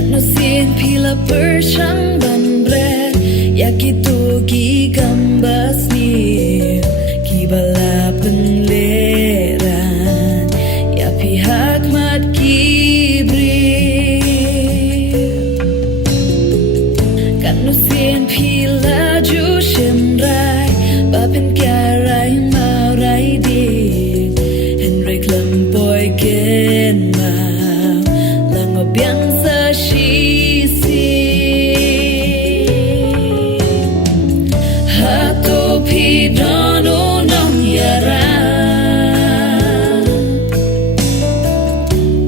Kat no sin pila persyang ban bread ya kitu ki gambas ni ki bala penleran ya pihak mat kibri kat no sin pila ju shemrai ba pen kyarai maurai din henry klem boy ken ma lango biang sa shi si hato pi dono nong yara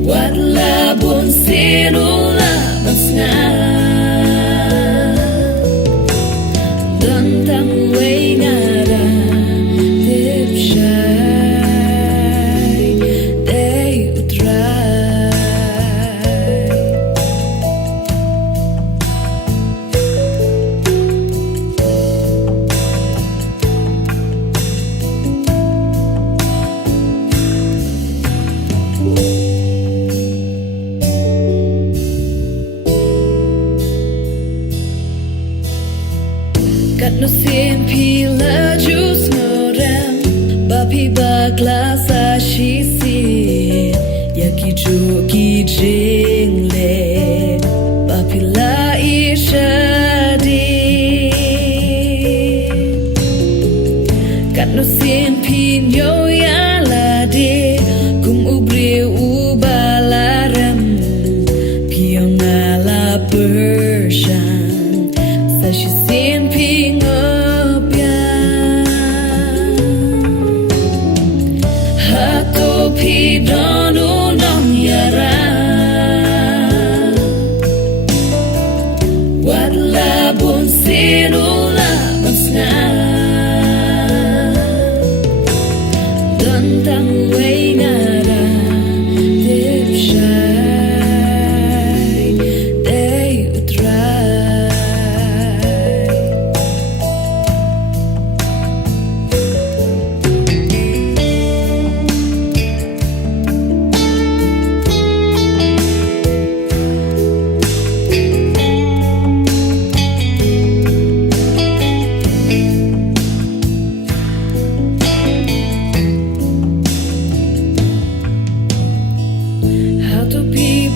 wat la bon sino la basna dan tang wei ngara tip shai day utrai kat no sin pila jus ngorem ba pi ba klasa shi si ya ki ju ki jing le ba pi la i shadi kat no sin pi nyo ya la de kum ubri u balarem pi yong ala pershan sa shi sin pi pi dono nong yara wat la bon sino la basna dan tang wei ngara tip shai day utrai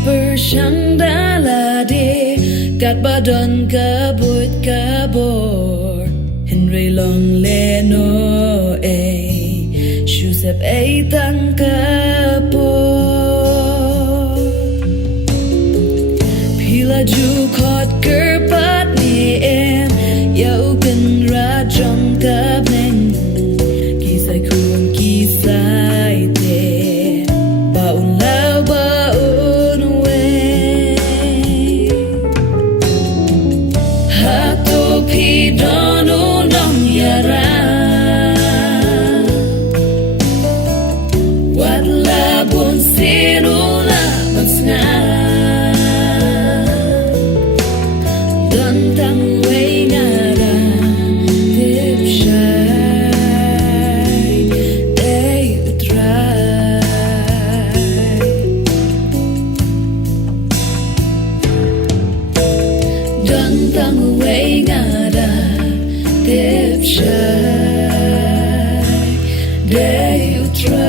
Persyang dalade kat badan kabut kabor Henry long leno shusep tang kapor pila ju kot kerpat ni ya upen rajong kapneng kisai kum kisai te baun lau baun pi dono nong yara wat la bon sino la basna dan tang wei ngara tip shai day utrai dan tang wei ngara tip shai day utrai